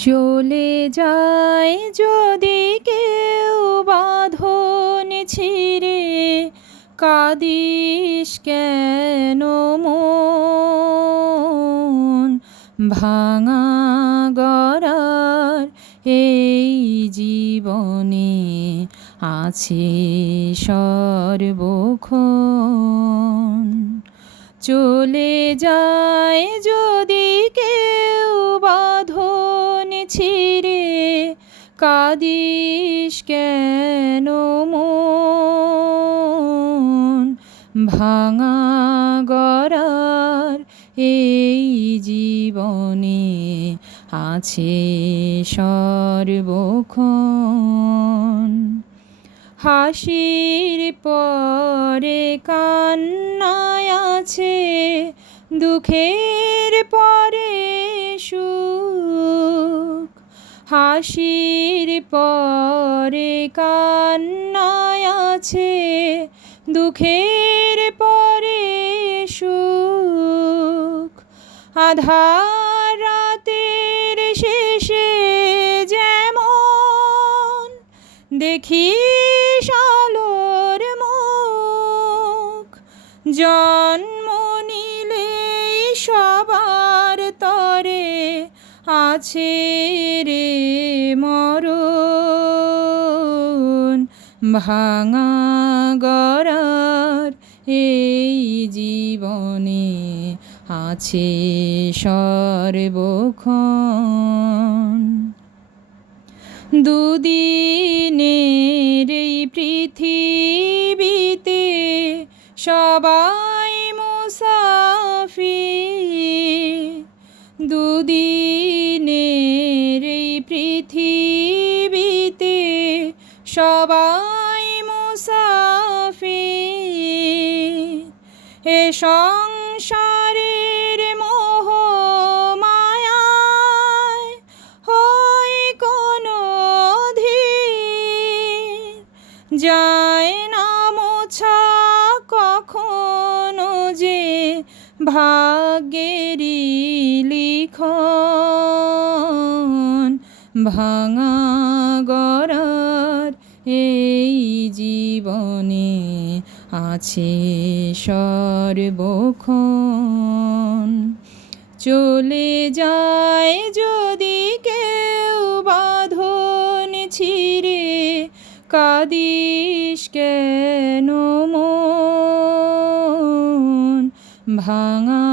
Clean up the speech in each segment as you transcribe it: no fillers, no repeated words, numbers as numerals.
চলে যায় যদি কেউ বাঁধন ছিঁড়ে, কাঁদিস কেন মন? ভাঙা গড়ার এই জীবনে আছে সর্বক্ষণ। চলে যায় যদি কেউ বাঁধন ছিঁড়ে, কাঁদিস কেন মন? ভাঙা গড়ার এই জীবনে আছে সর্বক্ষণ। হাসির পরে কান্নায় আছে, দুঃখের পরে সুখ। হাসির পরে কান্নায় আছে, দুঃখের পরে সুখ। আধার রাতের শেষে যেমন দেখিস আলোর মুখ, জন্ম নিলেই সবার তরে আছে রে মরণ। ভাঙা গড়ার এই জীবনে আছে সর্বক্ষণ। দুদিনের এই পৃথিবীতে সবাই মুসাফির। দুদিনের এই পৃথিবীতে সবাই মুসাফির। এ সংসারের মোহ মায়ায় হয় কোনো ধীর, যায় না মোছা কখনো যে ভাগ্যেরই লিখন। ভাঙা গড়ার এই জীবনে আছে সর্বক্ষণ। চলে যায় যদি কেউ বাঁধন ছিঁড়ে, কাঁদিস কেন মন? ভাঙা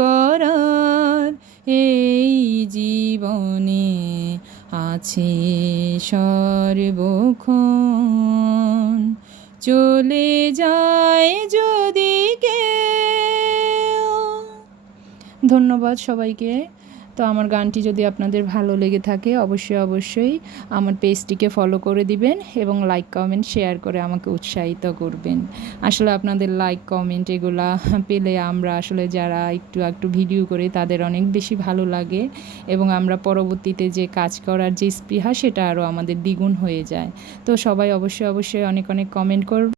গড়ার এই জীবনে আছে সর্বক্ষণ। চলে যায় যদি কেউ। ধন্যবাদ সবাইকে। তো আমার গানটি যদি আপনাদের ভালো লেগে থাকে অবশ্যই আমার পেজটিকে ফলো করে দিবেন এবং লাইক কমেন্ট শেয়ার করে আমাকে উৎসাহিত করবেন। আসলে আপনাদের লাইক কমেন্ট এগুলা পেলে আমরা আসলে যারা একটু ভিডিও করি তাদের অনেক বেশি ভালো লাগে এবং আমরা পরবর্তীতে যে কাজ করার যে স্পৃহা সেটা আরও আমাদের দ্বিগুণ হয়ে যায়। তো সবাই অবশ্যই অনেক কমেন্ট করবেন।